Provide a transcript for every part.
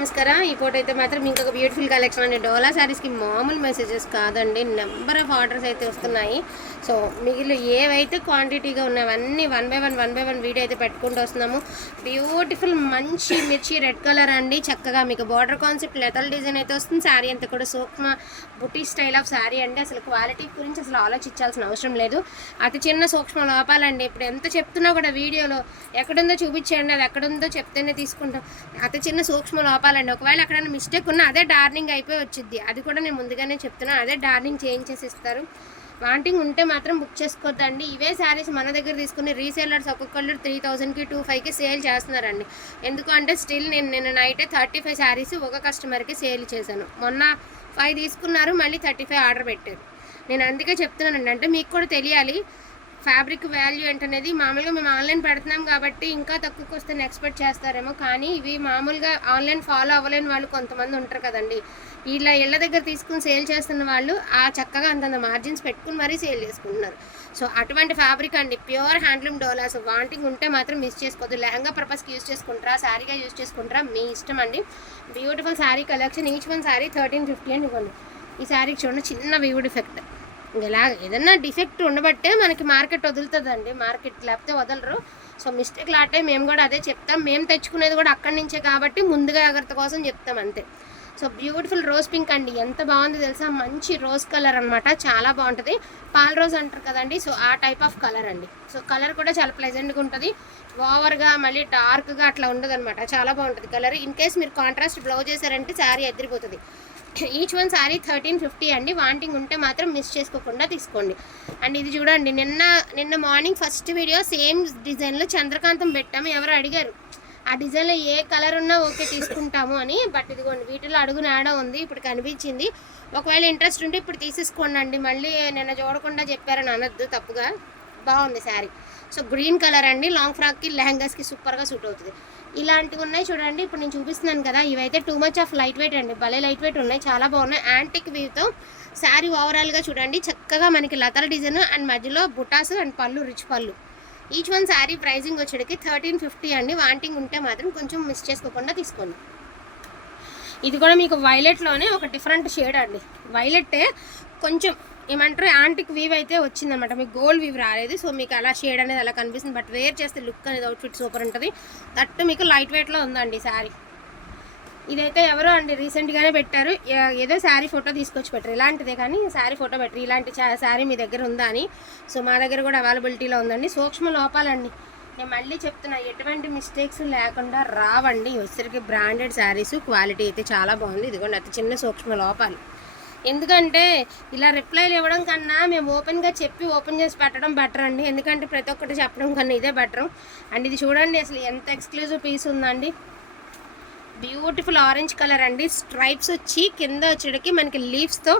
నమస్కారం. ఈ ఫోటో అయితే మాత్రం ఇంకొక బ్యూటిఫుల్ కలెక్షన్ అండి. డోలా శారీస్కి మామూలు మెసేజెస్ కాదండి. నెంబర్ ఆఫ్ ఆర్డర్స్ అయితే వస్తున్నాయి. సో మిగిలిన ఏవైతే క్వాంటిటీగా ఉన్నావన్నీ one by one one by one video అయితే పెట్టుకుంటూ వస్తున్నాము. బ్యూటిఫుల్ మంచి మిర్చి రెడ్ కలర్ అండి. చక్కగా మీకు బార్డర్ కాన్సెప్ట్ లెతల్ డిజైన్ అయితే వస్తుంది. శారీ అంతా కూడా సూక్ష్మ బుటీ స్టైల్ ఆఫ్ శారీ అండి. అసలు క్వాలిటీ గురించి అసలు ఆలోచించాల్సిన అవసరం లేదు. అతి చిన్న సూక్ష్మ లోపాలండి. ఇప్పుడు ఎంత చెప్తున్నా కూడా వీడియోలో ఎక్కడుందో చూపించండి అది ఎక్కడుందో చెప్తేనే తీసుకుంటాం. అతి చిన్న సూక్ష్మ లోపాలండి ఒకవేళ అక్కడ మిస్టేక్ ఉన్నా అదే డార్నింగ్ అయిపోయి వచ్చింది అది కూడా నేను ముందుగానే చెప్తున్నాను అదే డార్నింగ్ చేంజ్ చేసి ఇస్తారు వాంటింగ్ ఉంటే మాత్రం బుక్ చేసుకోవద్దండి ఇవే శారీస్ మన దగ్గర తీసుకుని రీసేలర్స్ ఒక్కొక్కళ్ళు త్రీ థౌజండ్కి టూ ఫైవ్కి సేల్ చేస్తున్నారండి. ఎందుకు అంటే స్టిల్ నేను నిన్న నైటే థర్టీ ఫైవ్ శారీస్ ఒక కస్టమర్కి సేల్ చేశాను. మొన్న ఫైవ్ తీసుకున్నారు మళ్ళీ థర్టీ ఫైవ్ ఆర్డర్ పెట్టారు. నేను అందుకే చెప్తున్నానండి. అంటే మీకు కూడా తెలియాలి. ఫ్యాబ్రిక్ వాల్యూ ఏంటనేది మామూలుగా మేము ఆన్లైన్ పెడుతున్నాం కాబట్టి ఇంకా తక్కువకి వస్తే ఎక్స్పెక్ట్ చేస్తారేమో. కానీ ఇవి మామూలుగా ఆన్లైన్ ఫాలో అవ్వలేని వాళ్ళు కొంతమంది ఉంటారు కదండి. ఇలా ఇళ్ళ దగ్గర తీసుకుని సేల్ చేస్తున్న వాళ్ళు ఆ చక్కగా అంతంత మార్జిన్స్ పెట్టుకుని మరీ సేల్ చేసుకుంటున్నారు. సో అటువంటి ఫ్యాబ్రిక్ అండి. ప్యూర్ హ్యాండ్లూమ్ డోలాస్ వాంటింగ్ ఉంటే మాత్రం మిస్ చేసుకోవద్దు. లెహంగా పర్పస్కి యూస్ చేసుకుంటారా? శారీగా యూజ్ చేసుకుంటారా? మీ ఇష్టం అండి. Beautiful sari collection. Each one sari thirteen fifty అని ఇవ్వండి. ఈ శారీకి చూడండి చిన్న వ్యూడ్ ఎఫెక్ట్ ఇలా ఏదన్నా డిఫెక్ట్ ఉండబట్టే మనకి మార్కెట్ వదులుతుందండి. మార్కెట్ లేకపోతే వదలరు. సో మిస్టేక్ లాటే మేము కూడా అదే చెప్తాం. మేము తెచ్చుకునేది కూడా అక్కడి నుంచే కాబట్టి ముందుగా జాగ్రత్త కోసం చెప్తాం అంతే. సో బ్యూటిఫుల్ రోజ్ పింక్ అండి. ఎంత బాగుందో తెలుసా? మంచి రోజ్ కలర్ అనమాట చాలా బాగుంటుంది. పాల్ రోజ్ అంటారు కదండి. సో ఆ టైప్ ఆఫ్ కలర్ అండి. సో కలర్ కూడా చాలా ప్లెజెంట్గా ఉంటుంది. ఓవర్గా మళ్ళీ డార్క్గా అట్లా ఉండదు అనమాట చాలా బాగుంటుంది కలర్. ఇన్ కేస్ మీరు కాంట్రాస్ట్ బ్లౌజ్ చేశారంటే sari ఎదిరిపోతుంది. Each one sari thirteen fifty అండి. వాంటింగ్ ఉంటే మాత్రం మిస్ చేసుకోకుండా తీసుకోండి. అండ్ ఇది చూడండి నిన్న నిన్న మార్నింగ్ ఫస్ట్ వీడియో సేమ్ డిజైన్లో చంద్రకాంతం పెట్టాము. ఎవరు అడిగారు? ఆ డిజైన్లో ఏ కలర్ ఉన్నా ఓకే తీసుకుంటాము అని. బట్ ఇదిగోండి వీటిలో అడుగు నాడా ఉంది ఇప్పుడు కనిపించింది. ఒకవేళ ఇంట్రెస్ట్ ఉంటే ఇప్పుడు తీసేసుకోండి అండి మళ్ళీ నిన్న చూడకుండా చెప్పారని అనొద్దు తప్పుగా. బాగుంది శారీ సో గ్రీన్ కలర్ అండి. లాంగ్ ఫ్రాక్కి లెహంగాస్కి సూపర్గా సూట్ అవుతుంది. ఇలాంటివి ఉన్నాయి చూడండి. ఇప్పుడు నేను చూపిస్తున్నాను కదా ఇవైతే too much of light weight అండి. భలే లైట్ వెయిట్ ఉన్నాయి. చాలా బాగున్నాయి. యాంటిక్ వీవ్తో శారీ ఓవరాల్గా చూడండి. చక్కగా మనకి లతల డిజైన్ అండ్ మధ్యలో బుటాస్ అండ్ పళ్ళు రిచ్ పళ్ళు. ఈచ్ వన్ శారీ ప్రైజింగ్ వచ్చేటికి థర్టీన్ ఫిఫ్టీ అండి. వాంటింగ్ ఉంటే మాత్రం కొంచెం మిస్ చేసుకోకుండా తీసుకోండి. ఇది కూడా మీకు వైలెట్లోనే ఒక డిఫరెంట్ షేడ్ అండి. వైలెట్టే కొంచెం ఏమంటారు యాంటిక్ వీవ్ అయితే వచ్చిందనమాట మీకు గోల్డ్ వీవ్ రాలేదు. సో మీకు అలా షేడ్ అనేది అలా కనిపిస్తుంది. బట్ వేర్ చేస్తే లుక్ అనేది అవుట్ఫిట్ సూపర్ ఉంటుంది. తట్టు మీకు లైట్ వెయిట్లో ఉందండి శారీ ఇదైతే ఎవరో అండి రీసెంట్గానే పెట్టారు. ఏదో శారీ ఫోటో తీసుకొచ్చి పెట్టారు. ఇలాంటిదే కానీ శారీ ఫోటో పెట్టారు. ఇలాంటి శారీ మీ దగ్గర ఉందా అని. సో మా దగ్గర కూడా అవైలబిలిటీలో ఉందండి. సూక్ష్మ లోపాలండి. నేను మళ్ళీ చెప్తున్నా ఎటువంటి మిస్టేక్స్ లేకుండా రావండి. వచ్చరికి బ్రాండెడ్ శారీస్ క్వాలిటీ అయితే చాలా బాగుంది ఇదిగోండి అతి చిన్న సూక్ష్మ లోపాలు. ఎందుకంటే ఇలా రిప్లైలు ఇవ్వడం కన్నా మేము ఓపెన్గా చెప్పి ఓపెన్ చేసి పెట్టడం బెటర్ అండి. ఎందుకంటే ప్రతి ఒక్కటి చెప్పడం కన్నా ఇదే బెటర్. అండ్ ఇది చూడండి అసలు ఎంత ఎక్స్క్లూజివ్ పీస్ ఉందండి. బ్యూటిఫుల్ ఆరెంజ్ కలర్ అండి. స్ట్రైప్స్ వచ్చి కింద వచ్చేటికి మనకి లీవ్స్తో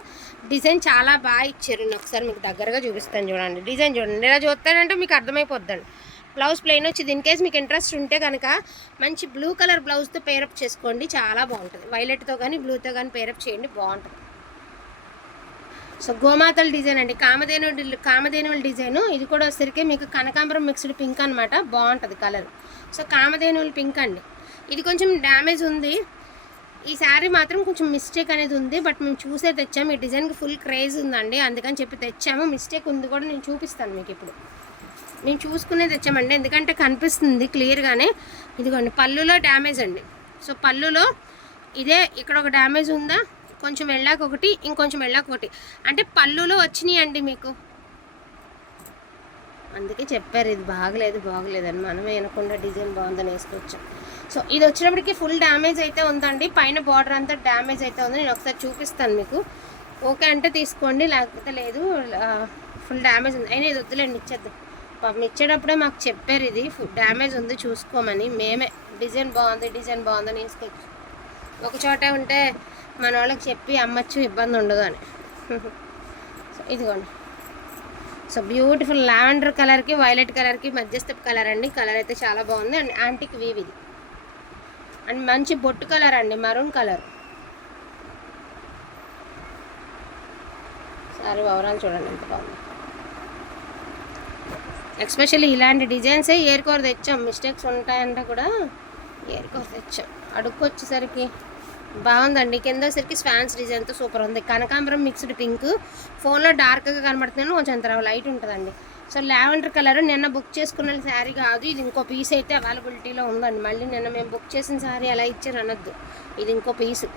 డిజైన్ చాలా బాగా ఇచ్చారు. నేను ఒకసారి మీకు దగ్గరగా చూపిస్తాను చూడండి. డిజైన్ చూడండి. ఇలా చూస్తానంటే మీకు అర్థమైపోద్దండి. బ్లౌజ్ ప్లెయిన్ వచ్చింది ఇన్ కేస్ మీకు ఇంట్రెస్ట్ ఉంటే కనుక మంచి బ్లూ కలర్ బ్లౌజ్తో పేరప్ చేసుకోండి. చాలా బాగుంటుంది. వైలెట్తో కానీ బ్లూతో కానీ పేరప్ చేయండి. బాగుంటుంది. సో గోమాతల డిజైన్ అండి. కామధేను కామధేనువుల డిజైన్. ఇది కూడా వచ్చేసరికి మీకు కనకాంబరం మిక్స్డ్ పింక్ అనమాట బాగుంటుంది కలర్ సో కామధేనువుల పింక్ అండి. ఇది కొంచెం డ్యామేజ్ ఉంది. ఈ శారీ మాత్రం కొంచెం మిస్టేక్ అనేది ఉంది. బట్ మేము చూసే తెచ్చాము ఈ డిజైన్కి ఫుల్ క్రేజ్ ఉందండి. అందుకని చెప్పి తెచ్చాము. మిస్టేక్ ఉంది కూడా నేను చూపిస్తాను మీకు ఇప్పుడు. మేము చూసుకునే తెచ్చామండి. ఎందుకంటే కనిపిస్తుంది క్లియర్గానే ఇదిగోండి పళ్ళులో డ్యామేజ్ అండి. సో పళ్ళులో ఇదే ఇక్కడ ఒక డ్యామేజ్ ఉందా? కొంచెం వెళ్ళాక ఒకటి ఇంకొంచెం వెళ్ళాక ఒకటి. అంటే పళ్ళులో వచ్చినాయి అండి మీకు. అందుకే చెప్పారు ఇది బాగలేదు బాగలేదని మనమే వినకుండా డిజైన్ బాగుందని వేసుకోవచ్చు. సో ఇది వచ్చినప్పటికి ఫుల్ డ్యామేజ్ అయితే ఉందండి. పైన బార్డర్ అంతా డ్యామేజ్ అయితే ఉంది. నేను ఒకసారి చూపిస్తాను మీకు. ఓకే అంటే తీసుకోండి లేకపోతే లేదు. ఫుల్ డ్యామేజ్ ఉంది. అయినా ఇది వద్దులేండి ఇచ్చేద్దాం. పాపం ఇచ్చేటప్పుడే మాకు చెప్పారు ఇది. ఫుడ్ డ్యామేజ్ ఉంది చూసుకోమని. మేమే డిజైన్ బాగుంది డిజైన్ బాగుందని వేసుకోవచ్చు. ఒక చోట ఉంటే మన వాళ్ళకి చెప్పి అమ్మచ్చు ఇబ్బంది ఉండదు అని. సో ఇదిగోండి సో బ్యూటిఫుల్ లావెండర్ కలర్కి వైలెట్ కలర్కి మధ్యస్థ కలర్ అండి. కలర్ అయితే చాలా బాగుంది. అండ్ యాంటిక్ వీవ్ ఇది. అండ్ మంచి బొట్టు కలర్ అండి. మరూన్ కలర్ సారీ ఓవరాల్ చూడండి ఎంత బాగుంది. ఎక్స్పెషల్లీ ఇలాంటి డిజైన్సే ఏరుకోరు తెచ్చాం. మిస్టేక్స్ ఉంటాయంటే కూడా. ఏరుకోరు తెచ్చాం. అడుక్కు వచ్చేసరికి. బాగుందండి. కింద సరికి స్వాన్స్ డిజైన్తో సూపర్ ఉంది. కనకాంబరం మిక్స్డ్ పింక్. ఫోన్లో డార్క్గా కనబడుతున్నాను. కొంచెం తర్వాత లైట్ ఉంటుందండి. సో లావెండర్ కలర్ నిన్న బుక్ చేసుకున్న శారీ కాదు. ఇది ఇంకో పీస్ అయితే అవైలబిలిటీలో ఉందండి. మళ్ళీ నిన్న మేము బుక్ చేసిన శారీ అలా ఇచ్చారు అనొద్దు. ఇది ఇంకో పీసు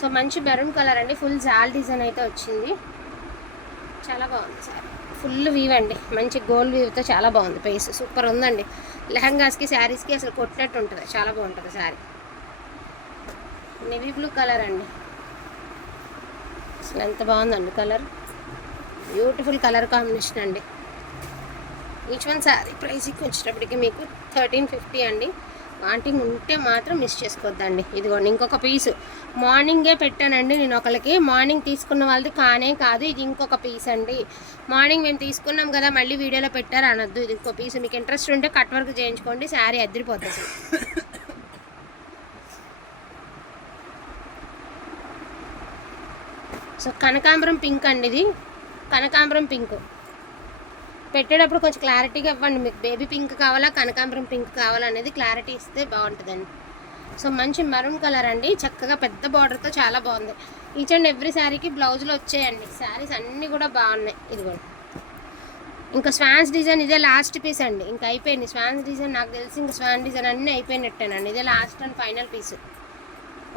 సో మంచి మెరూన్ కలర్ అండి. ఫుల్ జాల్ డిజైన్ అయితే వచ్చింది. చాలా బాగుంది శారీ ఫుల్ వీవ్ అండి. మంచి గోల్డ్ వీవ్తో చాలా బాగుంది. పీస్ సూపర్ ఉందండి. లెహంగాస్కి శారీస్కి అసలు కొట్టినట్టు ఉంటుంది. చాలా బాగుంటుంది శారీ నెవీ బ్లూ కలర్ అండి. అసలు ఎంత బాగుందండి కలర్. బ్యూటిఫుల్ కలర్ కాంబినేషన్ అండి. ఈచ్ వన్ శారీ ప్రైస్కి వచ్చేటప్పటికి మీకు థర్టీన్ ఫిఫ్టీ అండి. వాంటింగ్ ఉంటే మాత్రం మిస్ చేసుకోవద్దండి. ఇదిగోండి ఇంకొక పీసు. మార్నింగే పెట్టానండి నేను ఒకరికి మార్నింగ్ తీసుకున్న వాళ్ళది కానే కాదు ఇది ఇంకొక పీస్ అండి. మార్నింగ్ మేము తీసుకున్నాం కదా మళ్ళీ వీడియోలో పెట్టారు అనొద్దు. ఇది ఇంకో పీస్. మీకు ఇంట్రెస్ట్ ఉంటే కట్ వర్క్ చేయించుకోండి శారీ అద్దరిపోతుంది. సో కనకాంబరం పింక్ అండి ఇది. కనకాంబరం పింక్. పెట్టేటప్పుడు కొంచెం క్లారిటీగా ఇవ్వండి. మీకు బేబీ పింక్ కావాలా కనకాంబరం పింక్ కావాలా అనేది క్లారిటీ ఇస్తే బాగుంటుందండి. సో మంచి మరూన్ కలర్ అండి. చక్కగా పెద్ద బార్డర్తో చాలా బాగుంది. ఈచ్ అండ్ ఎవ్రీ శారీకి బ్లౌజులు వచ్చాయండి. శారీస్ అన్నీ కూడా బాగున్నాయి. ఇదిగోండి. ఇంకా స్వాన్స్ డిజైన్ ఇదే లాస్ట్ పీస్ అండి. ఇంకా అయిపోయింది. స్వాన్స్ డిజైన్ నాకు తెలిసి ఇంకా స్వాన్ డిజైన్ అన్నీ అయిపోయినట్టేనండి. ఇదే లాస్ట్ అండ్ ఫైనల్ పీస్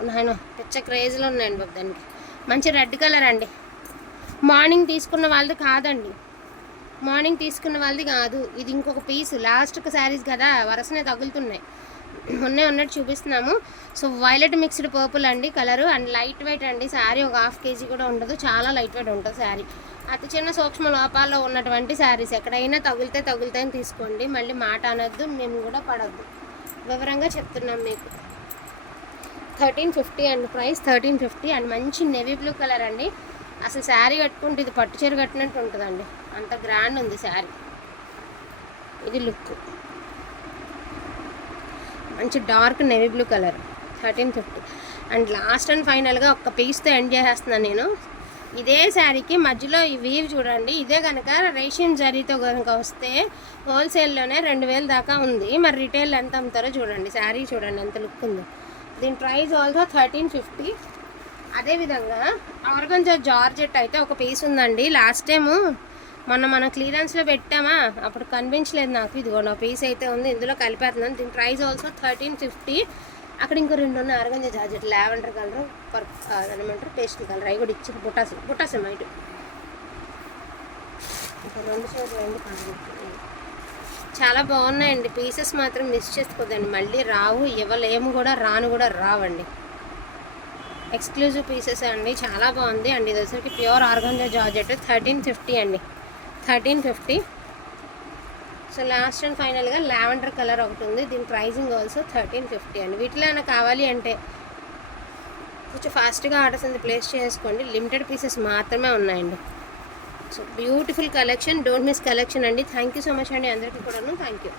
నాయన పిచ్చ క్రేజ్లో ఉన్నాయండి బాబు దానికి. మంచి రెడ్ కలర్ అండి. మార్నింగ్ తీసుకున్న వాళ్ళది కాదండి. మార్నింగ్ తీసుకున్న వాళ్ళది కాదు. ఇది ఇంకొక పీస్. లాస్ట్కి శారీస్ కదా వరుసనే తగులుతున్నాయి. ఉన్నాయి ఉన్నట్టు చూపిస్తున్నాము. సో వైలెట్ మిక్స్డ్ పర్పుల్ అండి కలరు. అండ్ లైట్ వెయిట్ అండి శారీ. ఒక హాఫ్ కేజీ కూడా ఉండదు. చాలా లైట్ వెయిట్ ఉంటుంది శారీ. అతి చిన్న సూక్ష్మ లోపాల్లో ఉన్నటువంటి శారీస్. ఎక్కడైనా తగిలితే తగులుతాయని తీసుకోండి. మళ్ళీ మాట అనొద్దు. మేము కూడా పడద్దు. వివరంగా చెప్తున్నాం మీకు. Thirteen fifty and price thirteen fifty and మంచి నెవీ బ్లూ కలర్ అండి. అసలు శారీ కట్టుకుంటే ఇది పట్టు చీర కట్టినట్టు ఉంటుందండి. అంత గ్రాండ్ ఉంది శారీ. ఇది లుక్. మంచి dark navy blue colour thirteen fifty. And last and ఫైనల్గా ఒక్క పీస్తో ఎండ్ చేసేస్తున్నాను నేను. ఇదే శారీకి మధ్యలో ఈ వీవ్ చూడండి. ఇదే కనుక రేషన్ జరీతో కనుక వస్తే హోల్సేల్లోనే రెండు వేలు దాకా ఉంది. మరి రిటైల్ ఎంత అమ్ముతారో చూడండి. శారీ చూడండి ఎంత లుక్ ఉందో. దీని ప్రైస్ ఆల్సో థర్టీన్ ఫిఫ్టీ అదేవిధంగా ఆర్గంజా జార్జెట్ అయితే ఒక పీస్ ఉందండి. లాస్ట్ టైము మొన్న మనం క్లియరెన్స్లో పెట్టామా? అప్పుడు కనిపించలేదు నాకు. ఇదిగో నా పీస్ అయితే ఉంది. ఇందులో కలిపేస్తున్నాను. దీని ప్రైస్ ఆల్సో థర్టీన్ ఫిఫ్టీ అక్కడ ఇంకో రెండు ఉన్న ఆర్గంజా జార్జెట్ లావెండర్ కలర్ పర్ ఏమంటారు? Pastel colour. అవి కూడా ఇచ్చి బుటాసి బుటాసి మైట్ ఇంకా రెండు చోట్ల రెండు కలర్ చాలా బాగున్నాయండి. పీసెస్ మాత్రం మిస్ చేసుకోదండి. మళ్ళీ రావు ఇవ్వలేము కూడా రాను కూడా రావండి. ఎక్స్క్లూజివ్ పీసెస్ అండి. చాలా బాగుంది అండి. ఇది వచ్చరికి pure organza georgette thirteen fifty అండి. Thirteen fifty so last and ఫైనల్గా లావెండర్ కలర్ ఒకటి ఉంది. దీని ప్రైజింగ్ ఆల్సో థర్టీన్ ఫిఫ్టీ అండి. వీటిలో ఏమైనా కావాలి అంటే కొంచెం ఫాస్ట్గా ఆర్డర్స్ అనేది ప్లేస్ చేసుకోండి. లిమిటెడ్ పీసెస్ మాత్రమే ఉన్నాయండి. So beautiful collection don't miss collection అండి. థ్యాంక్ యూ సో మచ్ అండి అందరికీ కూడాను. Thank you